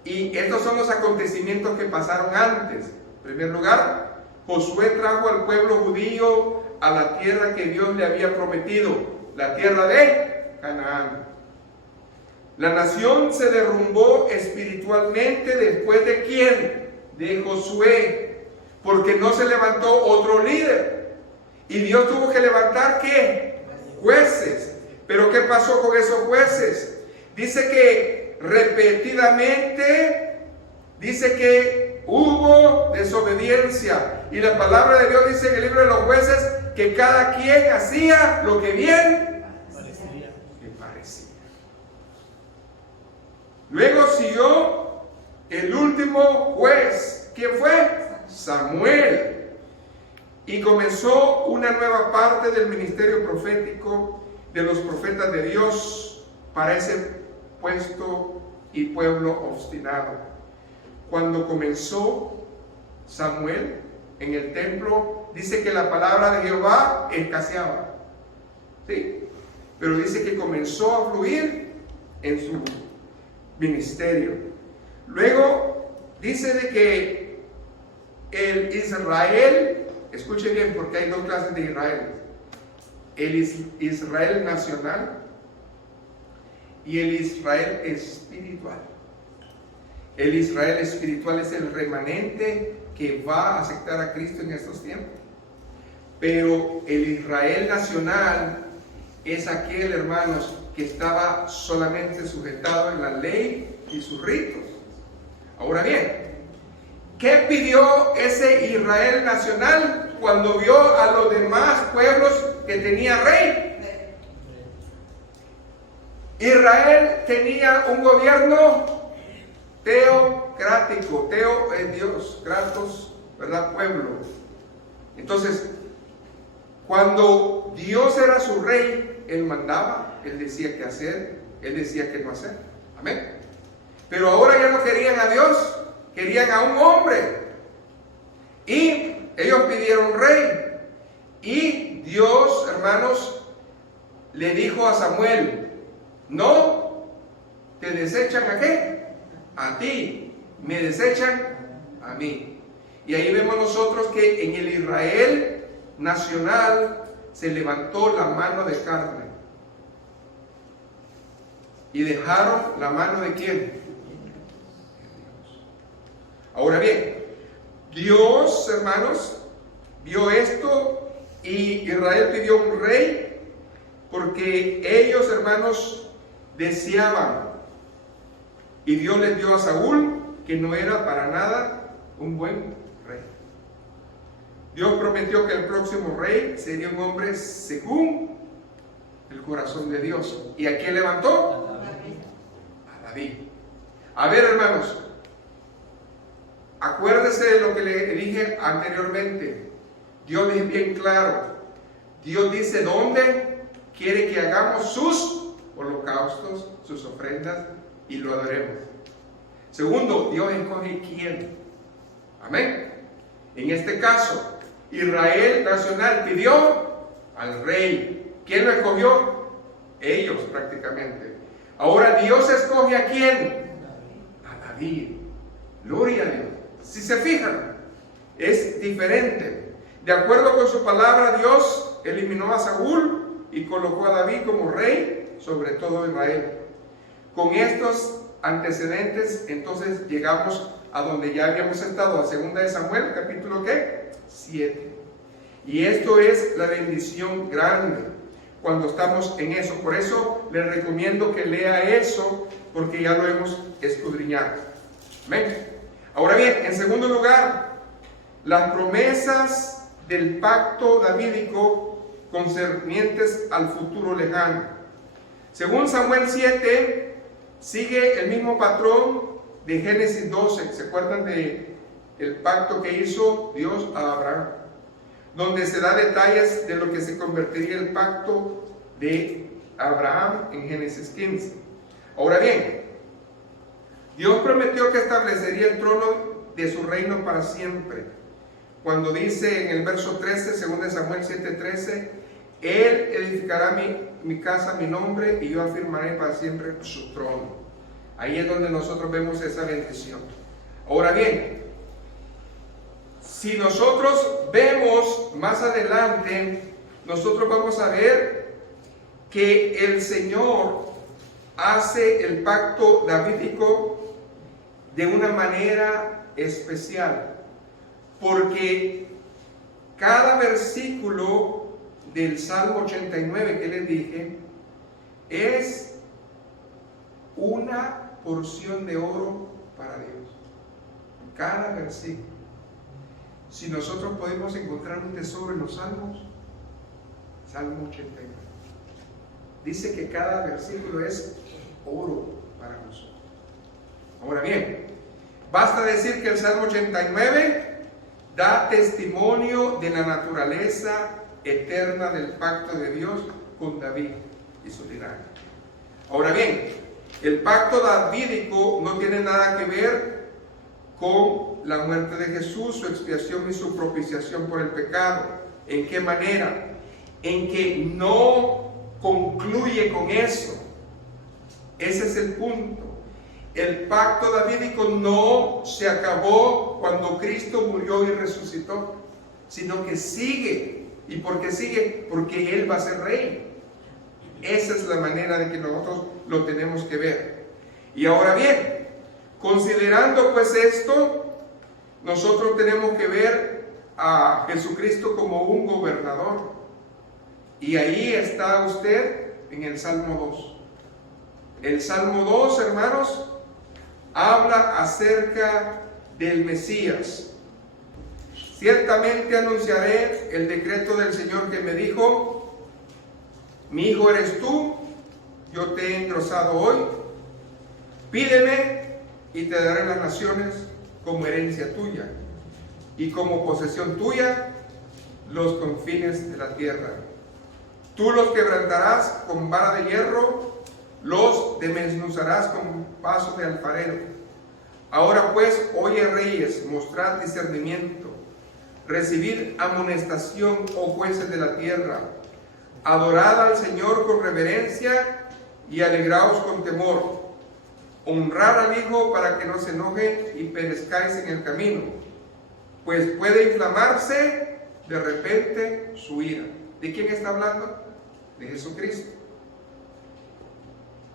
Y estos son los acontecimientos que pasaron antes. En primer lugar, Josué trajo al pueblo judío a la tierra que Dios le había prometido, la tierra de Canaán. La nación se derrumbó espiritualmente después de ¿quién? De Josué, porque no se levantó otro líder. Y Dios tuvo que levantar ¿qué? Jueces. Pero ¿qué pasó con esos jueces? Dice que repetidamente, dice que hubo desobediencia. Y la palabra de Dios dice en el libro de los Jueces que cada quien hacía lo que bien le parecía. Luego siguió el último juez. ¿Quién fue? Samuel. Y comenzó una nueva parte del ministerio profético de los profetas de Dios para ese puesto y pueblo obstinado. Cuando comenzó Samuel en el templo, dice que la palabra de Jehová escaseaba, ¿sí? Pero dice que comenzó a fluir en su ministerio. Luego dice de que el Israel, escuche bien porque hay dos clases de Israel: el Israel nacional y el Israel espiritual. El Israel espiritual es el remanente que va a aceptar a Cristo en estos tiempos. Pero el Israel nacional es aquel, hermanos, que estaba solamente sujetado en la ley y sus ritos. Ahora bien, ¿qué pidió ese Israel nacional cuando vio a los demás pueblos que tenía rey? Israel tenía un gobierno teocrático. Teo es Dios, kratos, ¿verdad? Pueblo. Entonces, cuando Dios era su rey, Él mandaba, Él decía qué hacer, Él decía qué no hacer. Amén. Pero ahora ya no querían a Dios, querían a un hombre. Y ellos pidieron rey. Y Dios, hermanos, le dijo a Samuel: no, te desechan ¿a qué? A ti, me desechan a mí. Y ahí vemos nosotros que en el Israel nacional se levantó la mano de carne. ¿Y dejaron la mano de quién? Ahora bien, Dios, hermanos, vio esto y Israel pidió un rey porque ellos, hermanos, deseaban. Y Dios les dio a Saúl, que no era para nada un buen rey. Dios prometió que el próximo rey sería un hombre según el corazón de Dios. ¿Y a quién levantó? A David. A ver, hermanos, acuérdese de lo que le dije anteriormente. Dios es bien claro. Dios dice dónde quiere que hagamos sus holocaustos, sus ofrendas, y lo adoremos. Segundo, Dios escoge quién. Amén. En este caso, Israel nacional pidió al rey. ¿Quién lo escogió? Ellos prácticamente. Ahora Dios escoge ¿a quién? A David. Gloria a Dios. Si se fijan, es diferente. De acuerdo con su palabra, Dios eliminó a Saúl y colocó a David como rey sobre todo Israel. Con estos antecedentes, entonces llegamos a donde ya habíamos estado, a 2 de Samuel, capítulo ¿qué? 7. Y esto es la bendición grande cuando estamos en eso. Por eso les recomiendo que lea eso, porque ya lo hemos escudriñado. Amén. Ahora bien, en segundo lugar, las promesas del pacto davídico concernientes al futuro lejano. Según Samuel 7, sigue el mismo patrón de Génesis 12. ¿Se acuerdan de el pacto que hizo Dios a Abraham? Donde se da detalles de lo que se convertiría el pacto de Abraham en Génesis 15. Ahora bien, Dios prometió que establecería el trono de su reino para siempre. Cuando dice en el verso 13, 2 Samuel 7:13, Él edificará mi casa, mi nombre, y yo afirmaré para siempre su trono. Ahí es donde nosotros vemos esa bendición. Ahora bien, si nosotros vemos más adelante, nosotros vamos a ver que el Señor hace el pacto davídico de una manera especial, porque cada versículo del Salmo 89 que les dije es una porción de oro para Dios. cada versículo. Si nosotros podemos encontrar un tesoro en los salmos, Salmo 89. Dice que cada versículo es oro para nosotros. Ahora bien, basta decir que el Salmo 89 da testimonio de la naturaleza eterna del pacto de Dios con David y su linaje. Ahora bien, el pacto davídico no tiene nada que ver con la muerte de Jesús, su expiación y su propiciación por el pecado. ¿En qué manera? En que no concluye con eso. Ese es el punto. El pacto davídico no se acabó cuando Cristo murió y resucitó, sino que sigue. ¿Y por qué sigue? Porque Él va a ser rey. Esa es la manera de que nosotros lo tenemos que ver. Y ahora bien, considerando pues esto, nosotros tenemos que ver a Jesucristo como un gobernador. Y ahí está usted en el Salmo 2. El Salmo 2, hermanos, habla acerca del Mesías. Ciertamente anunciaré el decreto del Señor que me dijo: mi hijo eres tú, yo te he engrosado hoy. Pídeme y te daré las naciones como herencia tuya, y como posesión tuya los confines de la tierra. Tú los quebrantarás con vara de hierro, los desmenuzarás con vaso de alfarero. Ahora pues, oye reyes, mostrad discernimiento, recibid amonestación, oh jueces de la tierra. Adorad al Señor con reverencia y alegraos con temor. Honrad al Hijo para que no se enoje y perezcáis en el camino, pues puede inflamarse de repente su ira. ¿De quién está hablando? De Jesucristo.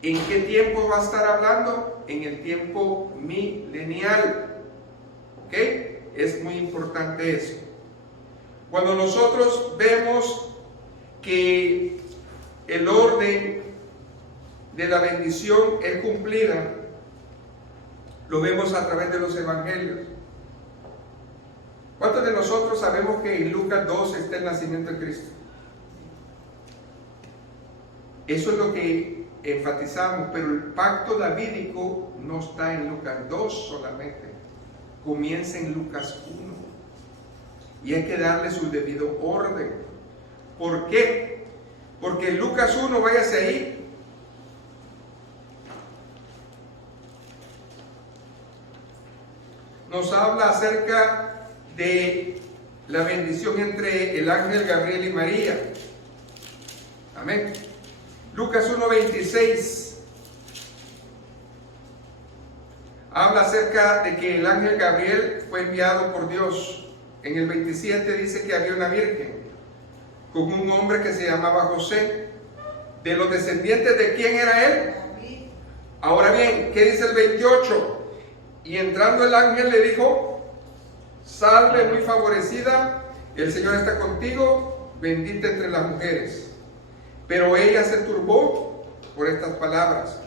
¿En qué tiempo va a estar hablando? En el tiempo milenial. ¿Ok? Es muy importante eso. Cuando nosotros vemos que el orden de la bendición es cumplida, lo vemos a través de los evangelios. ¿Cuántos de nosotros sabemos que en Lucas 2 está el nacimiento de Cristo? Eso es lo que enfatizamos, pero el pacto davídico no está en Lucas 2 solamente, comienza en Lucas 1 y hay que darle su debido orden. ¿Por qué? Porque en Lucas 1, váyase ahí, nos habla acerca de la bendición entre el ángel Gabriel y María. Amén. Lucas 1:26 habla acerca de que el ángel Gabriel fue enviado por Dios. En el 27 dice que había una virgen con un hombre que se llamaba José. ¿De los descendientes de quién era él? Ahora bien, ¿qué dice el 28? Y entrando el ángel le dijo: salve muy favorecida, el Señor está contigo, bendita entre las mujeres. Pero ella se turbó por estas palabras.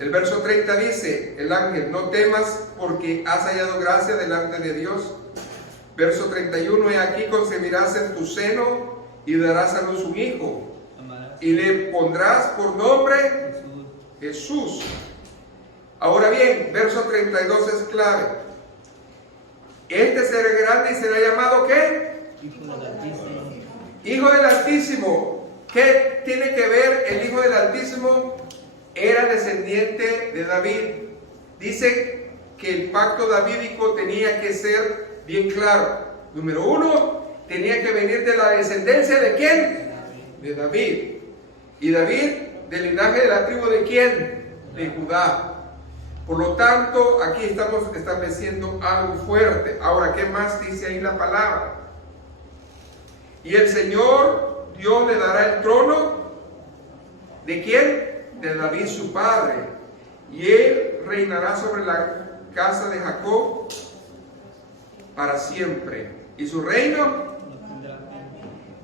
El verso 30 dice el ángel: no temas, porque has hallado gracia delante de Dios. Verso 31: he aquí concebirás en tu seno y darás a luz un hijo, y le pondrás por nombre Jesús. Ahora bien, verso 32 es clave. Este será grande y será llamado ¿qué? Hijo del Altísimo. Hijo del Altísimo. ¿Qué tiene que ver el Hijo del Altísimo? Era descendiente de David. Dice que el pacto davídico tenía que ser bien claro. Número 1, tenía que venir de la descendencia ¿de quién? De David. Y David, del linaje de la tribu ¿de quién? De Judá. Por lo tanto, aquí estamos estableciendo algo fuerte. Ahora, ¿qué más dice ahí la palabra? Y el Señor Dios le dará el trono ¿de quién? De David su padre, y él reinará sobre la casa de Jacob para siempre. ¿Y su reino?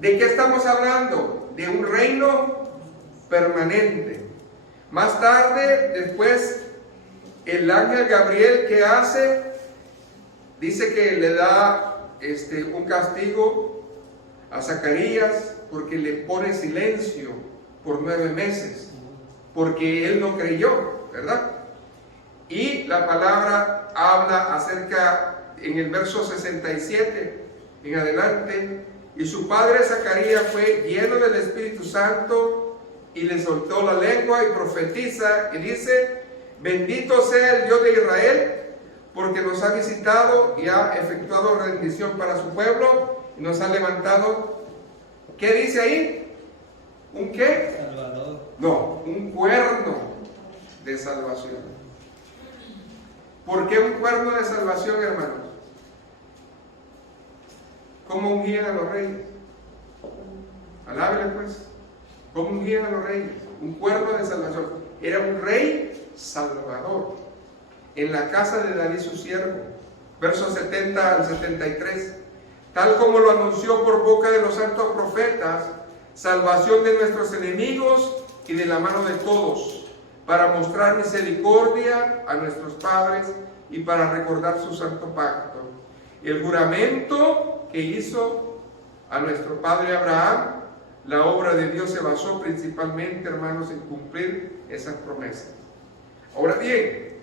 ¿De qué estamos hablando? De un reino permanente. Más tarde, después, el ángel Gabriel, ¿qué hace? dice que le da un castigo a Zacarías porque le pone silencio por 9 meses, porque él no creyó, ¿verdad? Y la palabra habla acerca, en el verso 67 en adelante, y su padre Zacarías fue lleno del Espíritu Santo y le soltó la lengua y profetiza y dice: bendito sea el Dios de Israel, porque nos ha visitado y ha efectuado rendición para su pueblo y nos ha levantado. ¿Qué dice ahí? ¿Un qué? Salvador. No, un cuerno de salvación. ¿Por qué un cuerno de salvación, hermanos? ¿Cómo ungían a los reyes? Alábele pues. ¿Cómo ungían a los reyes? Un cuerno de salvación. Era un rey salvador. En la casa de David su siervo. Versos 70 al 73. Tal como lo anunció por boca de los santos profetas, salvación de nuestros enemigos y de la mano de todos, para mostrar misericordia a nuestros padres y para recordar su santo pacto. El juramento que hizo a nuestro padre Abraham, la obra de Dios se basó principalmente, hermanos, en cumplir esas promesas. Ahora bien,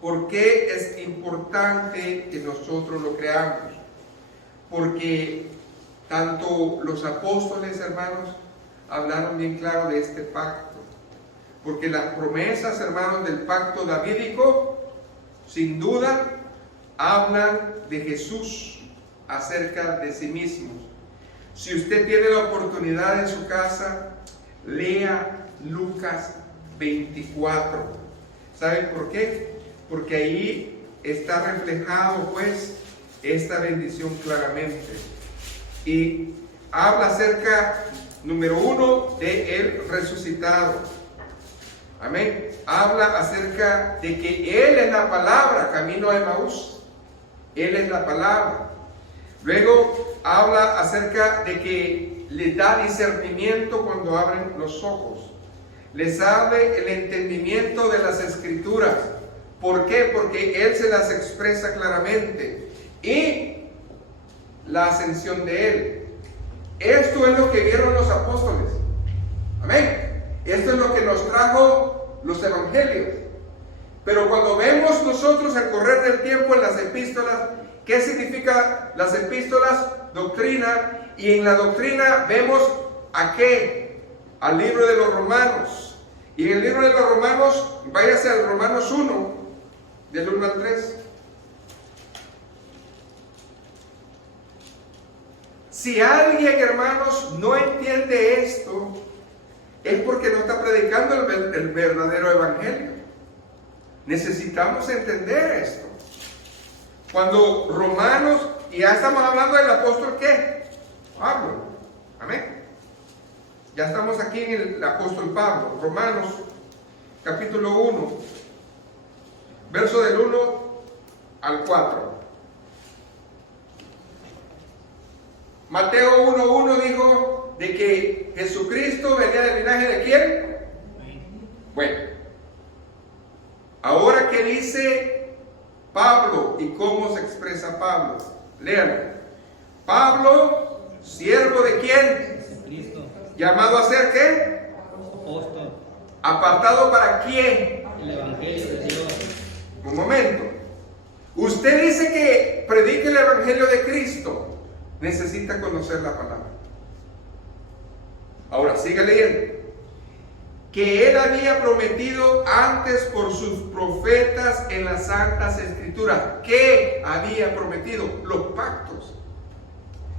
¿por qué es importante que nosotros lo creamos? Porque tanto los apóstoles, hermanos, hablaron bien claro de este pacto. Porque las promesas, hermanos, del pacto davídico, sin duda, hablan de Jesús acerca de sí mismos. Si usted tiene la oportunidad en su casa, lea Lucas 24. ¿Saben por qué? Porque ahí está reflejado, pues, esta bendición claramente. Y habla acerca, número 1, de el resucitado. Amén. Habla acerca de que Él es la palabra, camino a Emaús. Él es la palabra. Luego habla acerca de que les da discernimiento cuando abren los ojos. Les abre el entendimiento de las escrituras. ¿Por qué? Porque Él se las expresa claramente. Y la ascensión de Él. Esto es lo que vieron los apóstoles. Amén. Esto es lo que nos trajo los evangelios. Pero cuando vemos nosotros el correr del tiempo en las epístolas, ¿qué significa las epístolas? Doctrina. Y en la doctrina vemos ¿a qué? Al libro de los Romanos. Y en el libro de los Romanos, váyase al Romanos 1, del 1 al 3. Si alguien, hermanos, no entiende esto, es porque no está predicando el verdadero evangelio. Necesitamos entender esto. Cuando Romanos, y ya estamos hablando del apóstol ¿qué? Pablo. Amén. Ya estamos aquí en el apóstol Pablo. Romanos, capítulo 1, verso del 1 al 4. Mateo 1:1 dijo de que Jesucristo venía del linaje de ¿quién? Bueno, ahora ¿qué dice Pablo y cómo se expresa Pablo? Léanlo. Pablo, siervo de ¿quién? Jesucristo. Llamado a ser ¿qué? Apóstol. ¿Apartado para quién? El Evangelio de Dios. Un momento. Usted dice que predique el Evangelio de Cristo. Necesita conocer la palabra. Ahora, siga leyendo. Que Él había prometido antes por sus profetas en las Santas Escrituras. ¿Qué había prometido? Los pactos.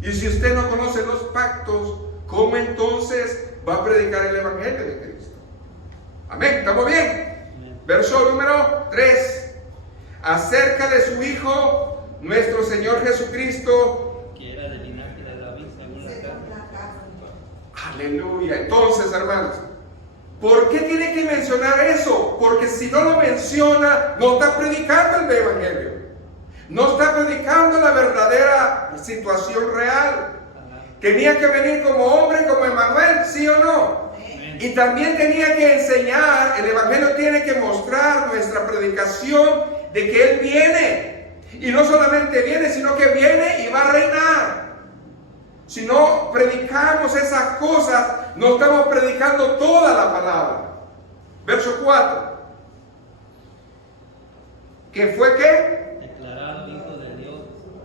Y si usted no conoce los pactos, ¿cómo entonces va a predicar el Evangelio de Cristo? Amén, ¿estamos bien? Amén. Verso número 3. Acerca de su Hijo, nuestro Señor Jesucristo, Que era del linaje de David según la carne. aleluya. Entonces, hermanos, ¿por qué tiene que mencionar eso? Porque si no lo menciona, no está predicando el Evangelio. No está predicando la verdadera situación real. Tenía que venir como hombre, como Emmanuel, ¿sí o no? Amén. Y también tenía que enseñar, el Evangelio tiene que mostrar nuestra predicación de que Él viene. Y no solamente viene, sino que viene y va a reinar. Si no predicamos esas cosas, no estamos predicando toda la palabra. Verso 4. ¿Qué fue qué? Declarado Hijo de Dios.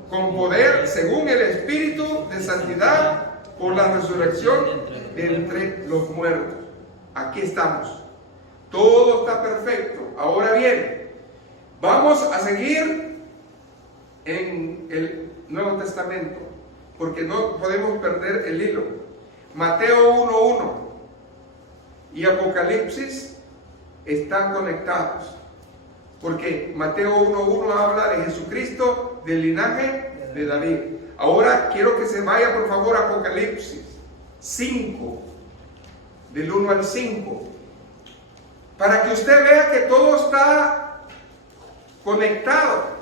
Con poder, según el Espíritu de santidad, por la resurrección de entre los muertos. Aquí estamos. Todo está perfecto. Ahora bien, vamos a seguir en el Nuevo Testamento, porque no podemos perder el hilo. Mateo 1:1 y Apocalipsis están conectados, porque Mateo 1:1 habla de Jesucristo, del linaje de David. Ahora quiero que se vaya por favor a Apocalipsis 5, del 1 al 5, para que usted vea que todo está conectado.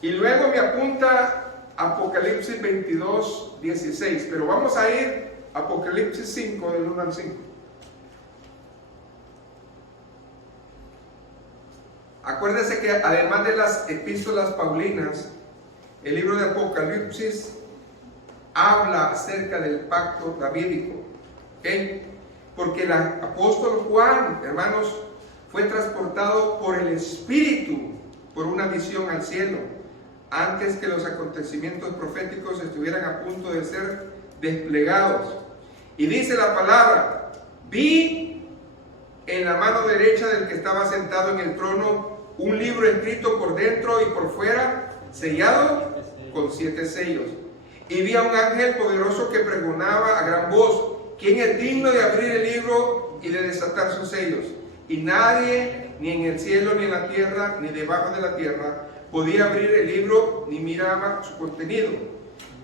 Y luego me apunta Apocalipsis 22:16, pero vamos a ir a Apocalipsis 5, del 1 al 5. Acuérdese que además de las epístolas paulinas, el libro de Apocalipsis habla acerca del pacto davídico, ¿okay? Porque el apóstol Juan, hermanos, fue transportado por el Espíritu por una visión al cielo, antes que los acontecimientos proféticos estuvieran a punto de ser desplegados. Y dice la palabra: vi en la mano derecha del que estaba sentado en el trono un libro escrito por dentro y por fuera, sellado con 7 sellos. Y vi a un ángel poderoso que pregonaba a gran voz: ¿quién es digno de abrir el libro y de desatar sus sellos? Y nadie, ni en el cielo, ni en la tierra, ni debajo de la tierra, podía abrir el libro, ni miraba su contenido.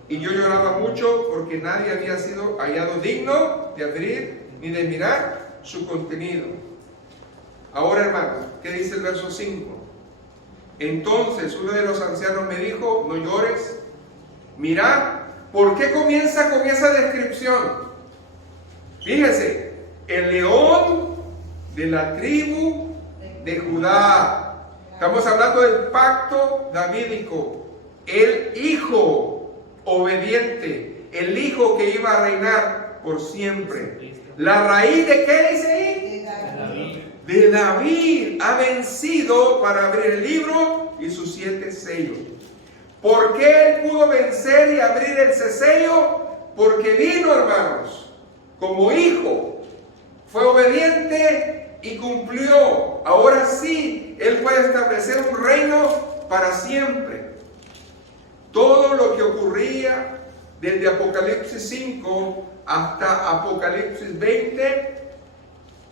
Y yo lloraba mucho, porque nadie había sido hallado digno de abrir, ni de mirar su contenido. Ahora, hermanos, ¿qué dice el verso 5? Entonces uno de los ancianos me dijo: no llores. Mirad, ¿por qué comienza con esa descripción? Fíjese, el león de la tribu de Judá. Estamos hablando del pacto davídico. El hijo obediente, el hijo que iba a reinar por siempre. ¿La raíz de qué dice ahí? De David. Ha vencido para abrir el libro y sus 7 sellos. ¿Por qué él pudo vencer y abrir el sello? Porque vino, hermanos, como hijo, fue obediente y cumplió. Ahora sí, él puede establecer un reino para siempre. Todo lo que ocurría desde Apocalipsis 5 hasta Apocalipsis 20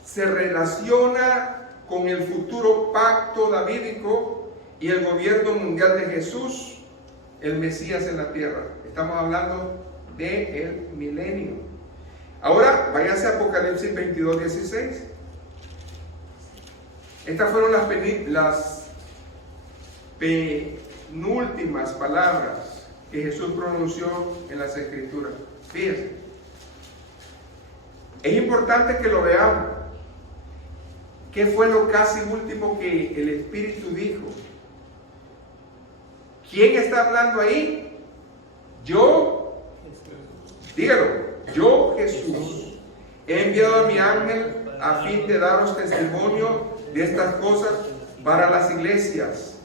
se relaciona con el futuro pacto davídico y el gobierno mundial de Jesús, el Mesías en la tierra. Estamos hablando del milenio. Ahora váyase a Apocalipsis 22:16. Estas fueron las penúltimas palabras que Jesús pronunció en las Escrituras. Fíjense, es importante que lo veamos. ¿Qué fue lo casi último que el Espíritu dijo? ¿Quién está hablando ahí? Yo, dígalo, yo Jesús, he enviado a mi ángel a fin de daros testimonio de estas cosas para las iglesias.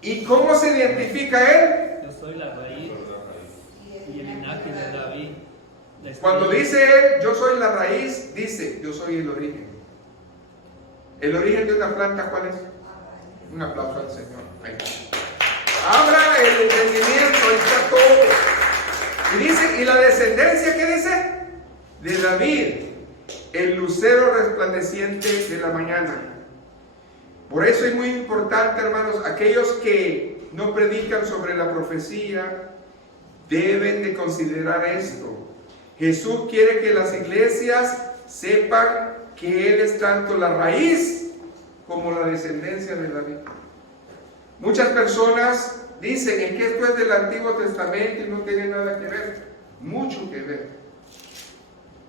¿Y cómo se identifica él? Yo soy la raíz y el linaje de David. Cuando dice él, yo soy la raíz, dice, yo soy el origen. ¿El origen de una planta cuál es? Un aplauso al Señor. Ahí está. Abra el entendimiento, ahí está todo. Y dice, ¿y la descendencia qué dice? De David, el lucero resplandeciente de la mañana. Por eso es muy importante, hermanos, aquellos que no predican sobre la profecía deben de considerar esto. Jesús quiere que las iglesias sepan que Él es tanto la raíz como la descendencia de David. Muchas personas dicen, es que esto es del Antiguo Testamento y no tiene nada que ver. Mucho que ver.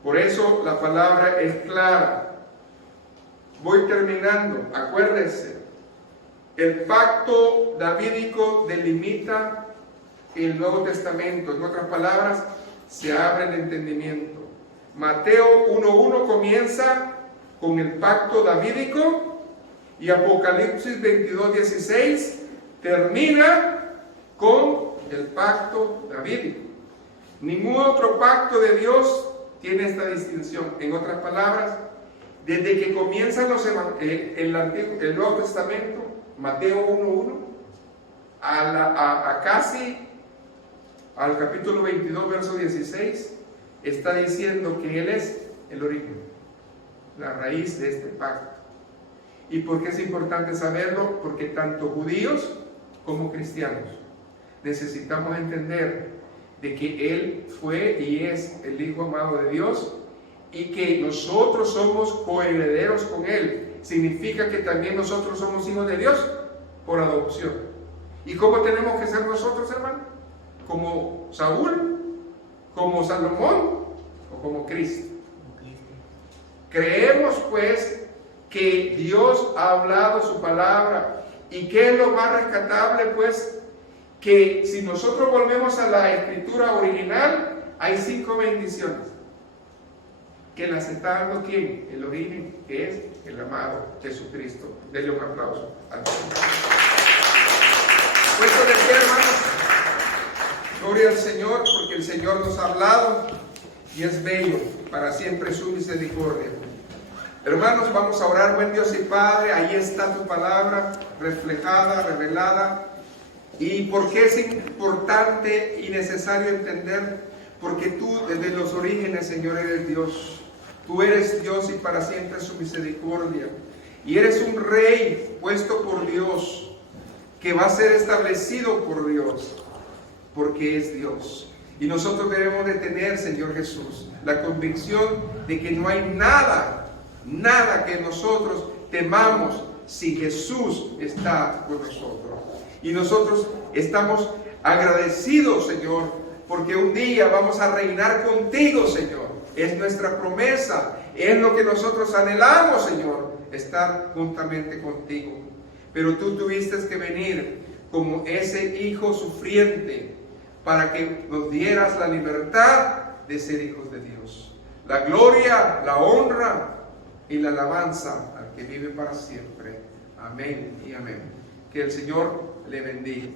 Por eso la palabra es clara. Voy terminando. Acuérdense, el pacto davídico delimita el Nuevo Testamento. En otras palabras, se abre el entendimiento. Mateo 1:1 comienza con el pacto davídico y Apocalipsis 22:16 termina con el pacto davídico. Ningún otro pacto de Dios tiene esta distinción. En otras palabras, desde que comienzan el Nuevo Testamento, Mateo 1:1, a casi al capítulo 22, verso 16, está diciendo que Él es el origen, la raíz de este pacto. ¿Y por qué es importante saberlo? Porque tanto judíos como cristianos necesitamos entender de que Él fue y es el Hijo amado de Dios y que nosotros somos coherederos con Él. Significa que también nosotros somos hijos de Dios por adopción. ¿Y cómo tenemos que ser nosotros, hermano? ¿Como Saúl? ¿Como Salomón? ¿O como Cristo? Creemos pues que Dios ha hablado su palabra. ¿Y qué es lo más rescatable? Pues que si nosotros volvemos a la escritura original, hay 5 bendiciones que las está dando ¿quién? El origen, que es el amado Jesucristo. Denle un aplauso al Señor. Puesto de pie, hermanos. Gloria al Señor, porque el Señor nos ha hablado y es bello, para siempre su misericordia. Hermanos, vamos a orar. Buen Dios y Padre, ahí está tu palabra reflejada, revelada. ¿Y por qué es importante y necesario entender? Porque tú desde los orígenes, Señor, eres Dios. Tú eres Dios y para siempre su misericordia. Y eres un rey puesto por Dios, que va a ser establecido por Dios, porque es Dios. Y nosotros debemos de tener, Señor Jesús, la convicción de que no hay nada que nosotros temamos si Jesús está con nosotros. Y nosotros estamos agradecidos, Señor, porque un día vamos a reinar contigo, Señor. Es nuestra promesa, es lo que nosotros anhelamos, Señor, estar juntamente contigo. Pero tú tuviste que venir como ese hijo sufriente para que nos dieras la libertad de ser hijos de Dios. La gloria, la honra y la alabanza al que vive para siempre. Amén y amén. Que el Señor le bendiga.